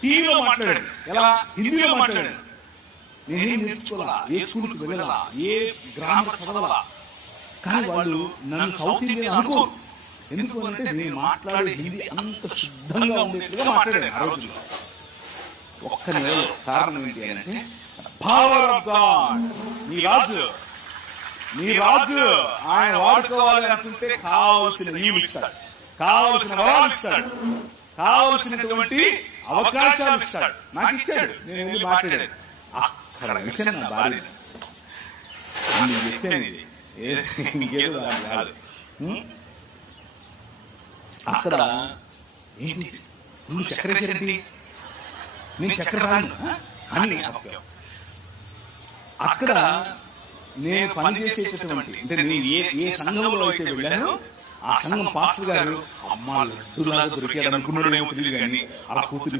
టీవీలో మాట్లాడాను, ఎలా హిందీలో మాట్లాడాను. నేనేం నేర్చుకోవాలా, ఏ స్కూల్కి వెళ్ళాలా, ఏ గ్రామర్ చదవాలా. కానీ వాళ్ళు నన్ను సౌత్ ఇండియన్ అనుకోరు. ఎందుకు అంటే నేను మాట్లాడే హిందీ అంత శుద్ధంగా ఉండేట్టుగా మాట్లాడాను ఆ రోజుల్లో. ఒక్క నెలలో కారణం ఏంటి అంటే పవర్ ఆఫ్ గాడ్. నీ రాజు ఆయన వాడుకోవాలి అనుకుంటే కావలసిన ఈవులు ఇస్తాడు, కావలసిన వరాలు ఇస్తాడు, కావలసినటువంటి అవకాశాలు ఇస్తాడు. నాకు ఇచ్చాడు, నేను వెళ్ళి మాట్లాడాను. అక్కడ విషయం నా భార్య ఇంకేదో కాదు. అక్కడ ఏంటి నువ్వు చక్కెర ఏంటి, నేను చక్కెర అని అక్కడ నేను పనిచేసేటటువంటి అంటే నేను ఏ సంఘంలో అయితే వెళ్ళానో ఆ సంఘం పాస్టర్ గారు అమ్మ లడ్డులాగా దొరికాడు అనుకున్నాడేమో తెలియదు, కానీ ఆ కూతురు